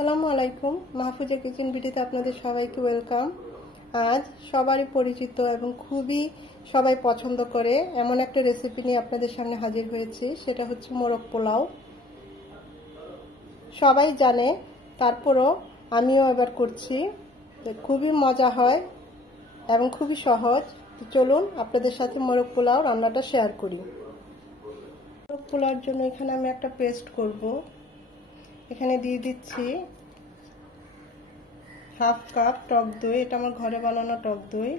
আসসালামু আলাইকুম, মাহফুজা কিচেন ভিডিওতে আপনাদের সবাইকে ওয়েলকাম। আজ সবারই পরিচিত এবং খুবই সবাই পছন্দ করে এমন একটা রেসিপি নিয়ে আপনাদের সামনে হাজির হয়েছি। সেটা হচ্ছে মোরগ পোলাও। সবাই জানে, তারপরও আমিও এবার করছি। খুবই মজা হয় এবং খুবই সহজ। চলুন আপনাদের সাথে মোরগ পোলাও রান্নাটা শেয়ার করি। মোরগ পোলাওর জন্য এখানে আমি একটা পেস্ট করব। এখানে দিয়ে দিচ্ছি হাফ কাপ টক দই। এটা আমার ঘরে বানানো টক দই।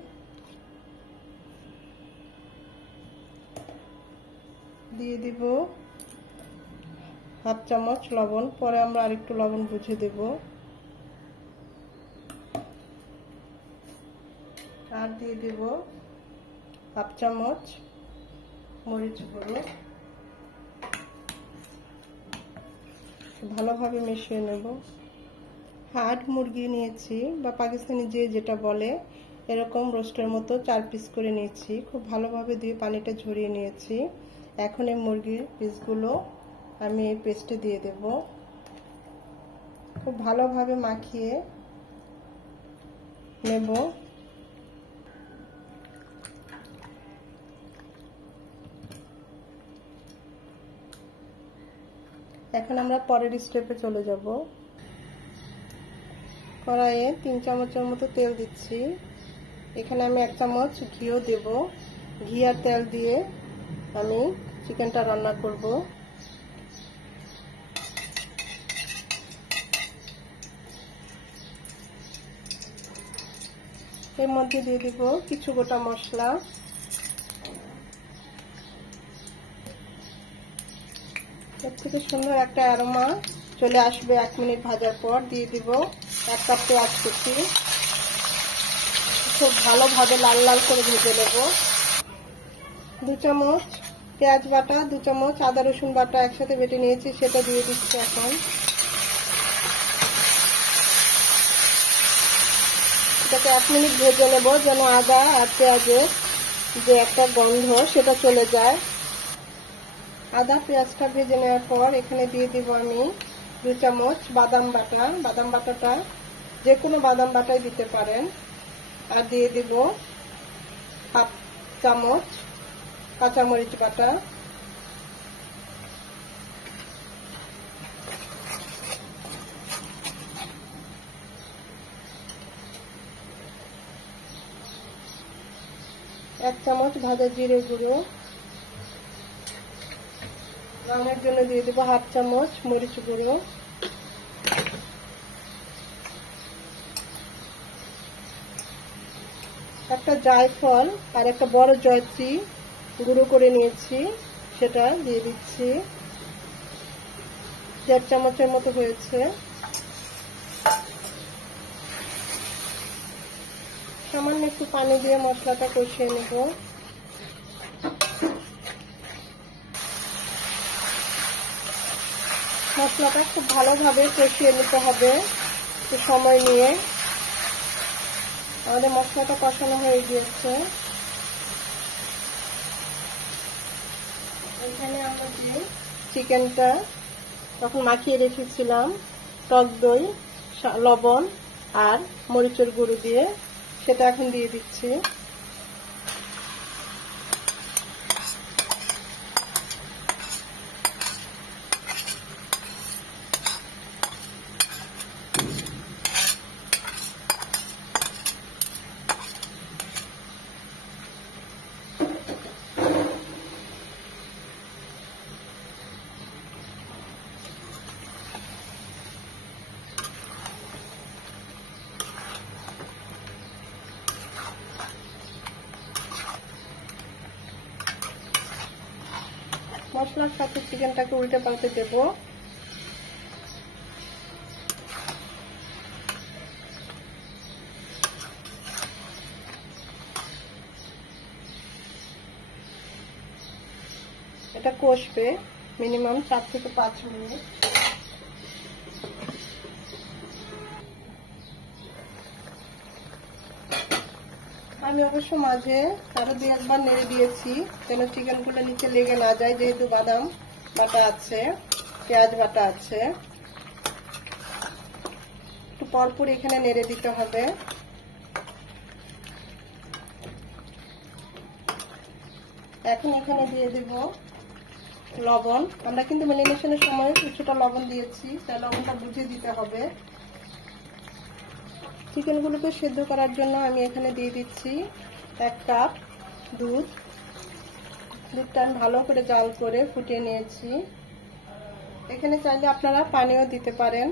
দিয়ে দিব হাফ চামচ লবণ, পরে আমরা আরেকটু লবণ বুঝে দেব। আর দিয়ে দেব হাফ চামচ মরিচ গুঁড়ো। ভালোভাবে মিশিয়ে নেব। হাড় মুরগি নিয়েছি, বা পাকিস্তানি যে যেটা বলে, এরকম রোস্টের মতো 4 পিস করে নিয়েছি। খুব ভালোভাবে দিয়ে পানিটা ঝরিয়ে নিয়েছি। এখন এই মুরগির পিসগুলো আমি এই পেস্টে দিয়ে দেব। খুব ভালোভাবে মাখিয়ে নেব। এখন আমরা পরের স্টেপে চলে যাব। কড়াইয়ে 3 চামচের মতো তেল দিচ্ছি। এখানে আমি 1 চামচ ঘিও দেব। ঘি আর তেল দিয়ে আমি চিকেনটা রান্না করব। এর মধ্যে দিয়ে দেব কিছু গোটা মশলা। এর থেকে সুন্দর একটা অ্যারোমা চলে আসবে 1 মিনিট ভাজার পর। দিয়ে দিব 1 কাপ পেঁয়াজ কুচি। খুব ভালোভাবে লাল লাল করে ভেজে নেব। 2 চামচ পেঁয়াজ বাটা, 2 চামচ আদা রসুন বাটা একসাথে বেটে নিয়েছি, সেটা দিয়ে দিচ্ছি এখন। এটাকে 1 মিনিট ভেজে নেব, যেন আদা আর পেঁয়াজের যে একটা গন্ধ সেটা চলে যায়। আদা পেঁয়াজটা ভেজে নেওয়ার পর এখানে দিয়ে দিব আমি 2 চামচ বাদাম বাটা। বাদাম বাটাটা যে কোনো বাদাম বাটাই দিতে পারেন। আর দিয়ে দিব হাফ চামচ কাঁচামরিচ বাটা। এক চামচ ভাজা জিরে গুঁড়ো। রান্নার জন্য দিয়ে দেবো হাফ চামচ মরিচ গুঁড়ো। একটা জায়ফল আর একটা বড় জয়ত্রী গুঁড়ো করে নিয়েছি, সেটা দিয়ে দিচ্ছি। 1.5 চামচের মতো হয়েছে। সামান্য একটু পানি দিয়ে মশলাটা কষিয়ে নেব। মশলাটা খুব ভালোভাবে কষিয়ে নিতে হবে একটু সময় নিয়ে। আমাদের মশলাটা কষানো হয়ে গিয়েছে। এখানে আমরা যে চিকেনটা তখন মাখিয়ে রেখেছিলাম টক দই, লবণ আর মরিচের গুঁড়ো দিয়ে, সেটা এখন দিয়ে দিচ্ছি। মশলার সাথে চিকেনটাকে উল্টে পাল্টে দেব। এটা কষবে মিনিমাম 4 থেকে 5 মিনিট। আমি অবশ্য মাঝে আরো 2 একবার নেড়ে দিয়েছি, যেন চিকেনগুলো নিচে লেগে না যায়, যেহেতু বাদাম বাটা আছে, পেঁয়াজ বাটা আছে। পরপর এখানে নেড়ে দিতে হবে। এখন এখানে দিয়ে দেব লবণ। আমরা কিন্তু ম্যারিনেশনের সময় কিছুটা লবণ দিয়েছি, তাই লবণটা বুঝে দিতে হবে। চিকেনগুলোকে সেদ্ধ করার জন্য আমি এখানে দিয়ে দিচ্ছি 1 কাপ দুধ। দুধটা আমি ভালো করে জাল করে ফুটিয়ে নিয়েছি। এখানে চাইলে আপনারা পানিও দিতে পারেন,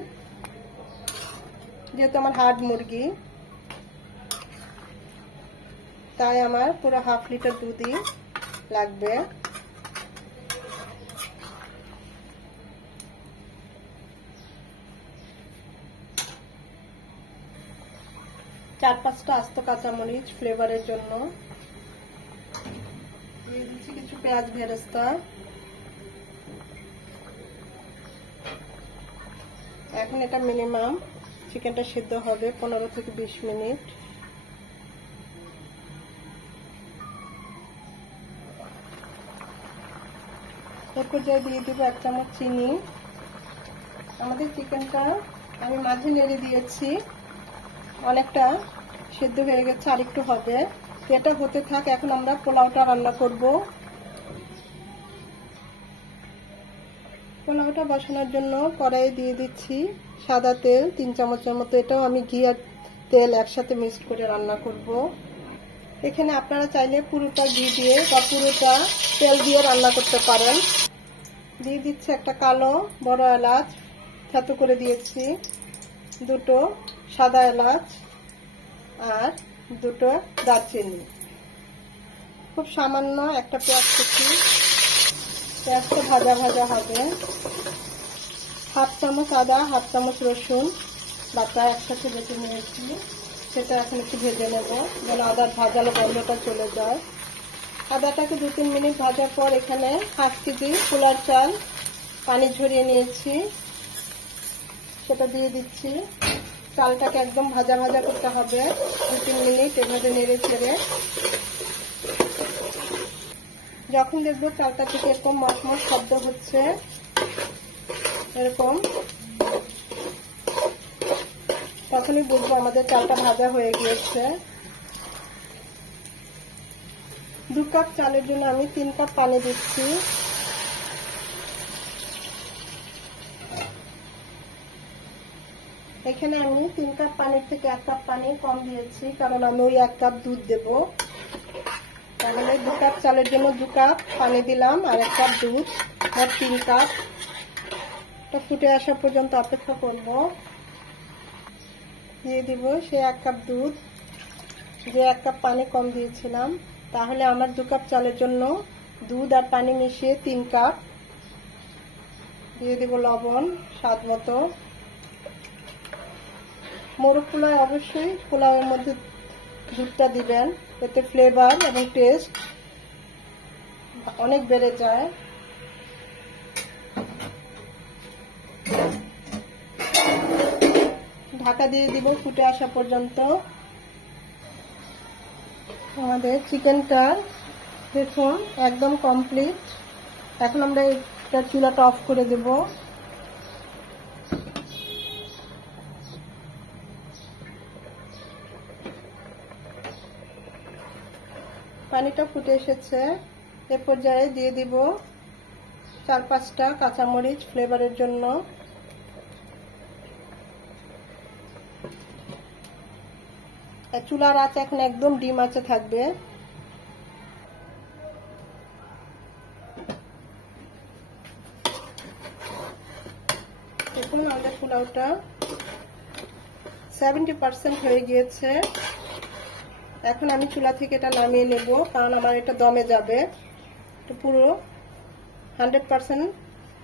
যেহেতু আমার হাড় মুরগি তাই আমার পুরো 1/2 লিটার দুধই লাগবে। চার 5টা আস্ত কাঁচামরিচ ফ্লেভারের জন্য দিয়ে দিচ্ছি কিছু পেঁয়াজ বেরেস্তা। এখন এটা মিনিমাম চিকেনটা সিদ্ধ হবে 15 থেকে 20 মিনিট। এরপর দিয়ে দিব 1 চামচ চিনি। আমাদের চিকেনটা আমি মাঝে নেড়ে দিয়েছি, অনেকটা সিদ্ধ হয়ে গেছে, আর একটু হবে। এটা হতে থাক, এখন আমরা পোলাওটা রান্না করব। পোলাওটা বসানোর জন্য কড়াইয়ে দিয়ে দিচ্ছি সাদা তেল 3 চামচের মতো। এটাও আমি ঘি আর তেল একসাথে মিক্সড করে রান্না করব। এখানে আপনারা চাইলে পুরোটা ঘি দিয়ে বা পুরোটা তেল দিয়ে রান্না করতে পারেন। দিয়ে দিচ্ছি একটা কালো বড় এলাচ থেতো করে দিয়েছি, 2টো সাদা এলাচ আর 2টো দারচিনি। খুব সামান্য একটা পেঁয়াজ কুচি, পেঁয়াজটা ভাজা ভাজা হবে। 1/2 চামচ আদা 1/2 চামচ রসুন বাটা একসাথে বেটে নিয়েছি, সেটা এখন একটু ভেজে নেব যেন আদার ভাজালো গন্ধটা চলে যায়। আদাটাকে 2-3 মিনিট ভাজার পর এখানে 1/2 কেজি পোলার চাল পানি ঝরিয়ে নিয়েছি, সেটা দিয়ে দিচ্ছি। চালটাকে একদম ভাজা ভাজা করতে হবে 2-3 মিনিট এভাবে নেড়ে চেড়ে। যখন দেখবো চালটা থেকে এরকম মশমশ শব্দ হচ্ছে, এরকম, তখনই বুঝবো আমাদের চালটা ভাজা হয়ে গিয়েছে। 2 কাপ চালের জন্য আমি 3 কাপ পানি দিচ্ছি। এখানে আমি 3 কাপ পানির থেকে 1 কাপ পানি কম দিয়েছি, কারণ আমি ওই 1 কাপ দুধ দেবো। তাহলে 2 কাপ চালের জন্য 2 কাপ পানি দিলাম আর 1 কাপ দুধ, মোট 3 কাপ। এটা ফুটে আসা পর্যন্ত অপেক্ষা করব। দিয়ে দিব সেই 1 কাপ দুধ, যে 1 কাপ পানি কম দিয়েছিলাম। তাহলে আমার 2 কাপ চালের জন্য দুধ আর পানি মিশিয়ে 3 কাপ। দিয়ে দিব লবণ স্বাদ মতো। মোরগ পোলাও অবশ্যই পোলাওয়ের মধ্যে দুধটা দিবেন, এতে ফ্লেভার এবং টেস্ট অনেক বেড়ে যায়। ঢাকা দিয়ে দিব ফুটে আসা পর্যন্ত। আমাদের চিকেনটা দেখুন একদম কমপ্লিট। এখন আমরা এটা চুলাটা অফ করে দেব। পানিটা ফুটে এসেছে, এ পর্যায়ে দিয়ে দিব 4-5টা কাঁচামরিচ ফ্লেভারের জন্য। চুলার আঁচ এখন একদম ডিম আঁচে থাকবে। দেখুন আমাদের পোলাওটা 70% হয়ে গিয়েছে। এখন আমি চুলা থেকে এটা নামিয়ে নেব, কারণ আমার এটা দমে যাবে। তো পুরো 100%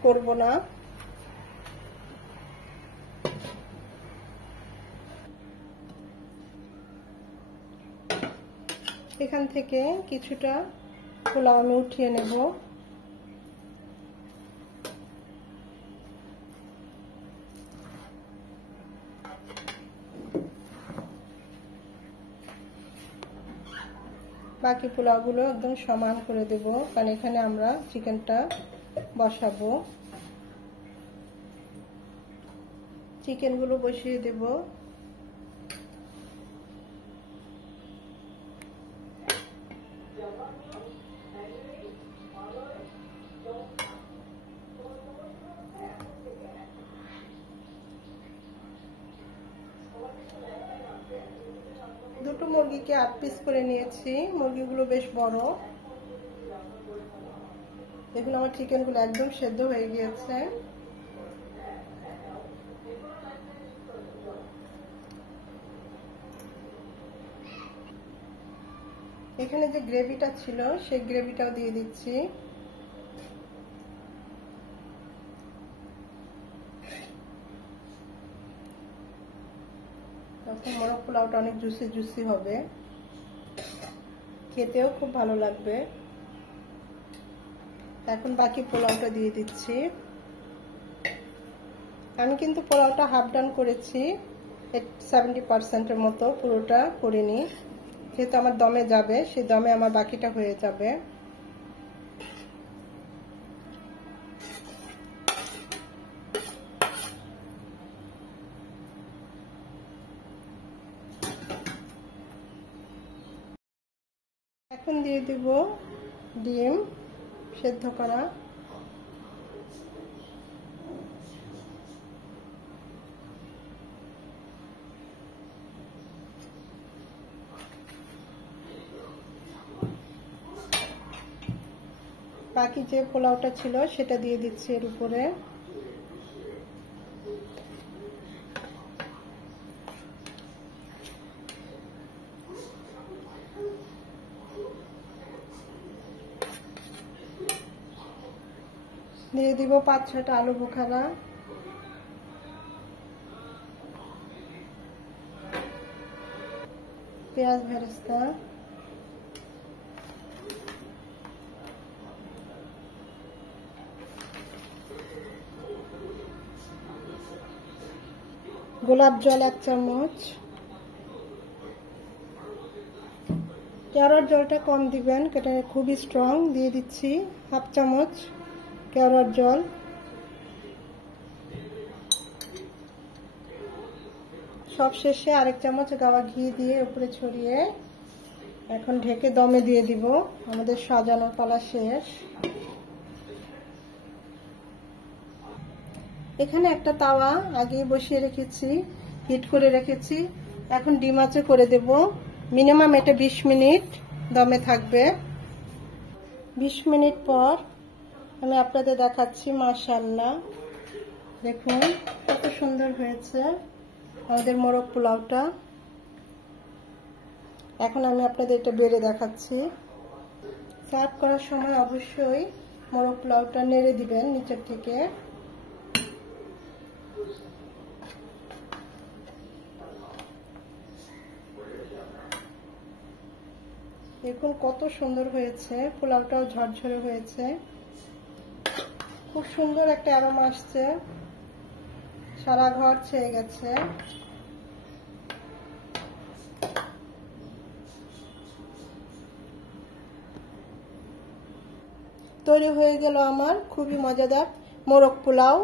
করব না। এখান থেকে কিছুটা পোলাও আমি উঠিয়ে নেব। বাকি পোলাওগুলো একদম সমান করে দেব, কারণ এখানে আমরা চিকেনটা বসাবো। চিকেনগুলো বসিয়ে দেব। দুটো মুরগিকে 8 পিস করে নিয়েছি। মুরগিগুলো বেশ বড়। দেখুন আমার চিকেনগুলো একদম সেদ্ধ হয়ে গিয়েছে। এখানে যে গ্রেভিটা ছিল সেই গ্রেভিটাও দিয়ে দিচ্ছি। তখন মোরগ পোলাওটা অনেক জুসি জুসি হবে, খেতেও খুব ভালো লাগবে। এখন বাকি পোলাওটা দিয়ে দিচ্ছি। আমি কিন্তু পোলাওটা হাফ ডান করেছি, 70% মতো, পুরোটা করিনি। যেহেতু আমার দমে যাবে, সেই দমে আমার বাকিটা হয়ে যাবে। এখন দিয়ে দিব ডিম সেদ্ধ করা। বাকি যে পোলাওটা ছিল সেটা দিয়ে দিচ্ছি এর উপরে। দিয়ে দিব 5-6টা আলু বোখারা। পেঁয়াজ বেরেস্তা, গোলাপ জল 1 চামচ। কেওড়ার জলটা কম দিবেন, এটা খুবই স্ট্রং। দিয়ে দিচ্ছি 1/2 চামচ কেওড়ার জল। সব শেষে 1 চামচ গাওয়া ঘি দিয়ে উপরে ছড়িয়ে এখন ঢেকে দমে দিয়ে দিব। আমাদের সাজানোর পালা শেষ। এখানে একটা তাওয়া আগে বসিয়ে রেখেছি, হিট করে রেখেছি। এখন ডিম আঁচে করে দেব। মিনিমাম এটা 20 মিনিট দমে থাকবে। 20 মিনিট পর আমি আপনাদের দেখাচ্ছি। মাশাআল্লাহ, দেখুন কত সুন্দর হয়েছে আমাদের মোরগ পোলাওটা। এখন আমি আপনাদের এটা বেড়ে দেখাচ্ছি। সার্ভ করার সময় অবশ্যই মোরগ পোলাওটা নেড়ে দিবেন নিচের থেকে। দেখুন কত সুন্দর হয়েছে, পোলাওটাও ঝরঝরে হয়েছে। খুব সুন্দর একটা অ্যারোমা আসছে, সারা ঘর ছেয়ে গেছে। তৈরি হয়ে গেল আমার খুবই মজাদার মোরগ পোলাও।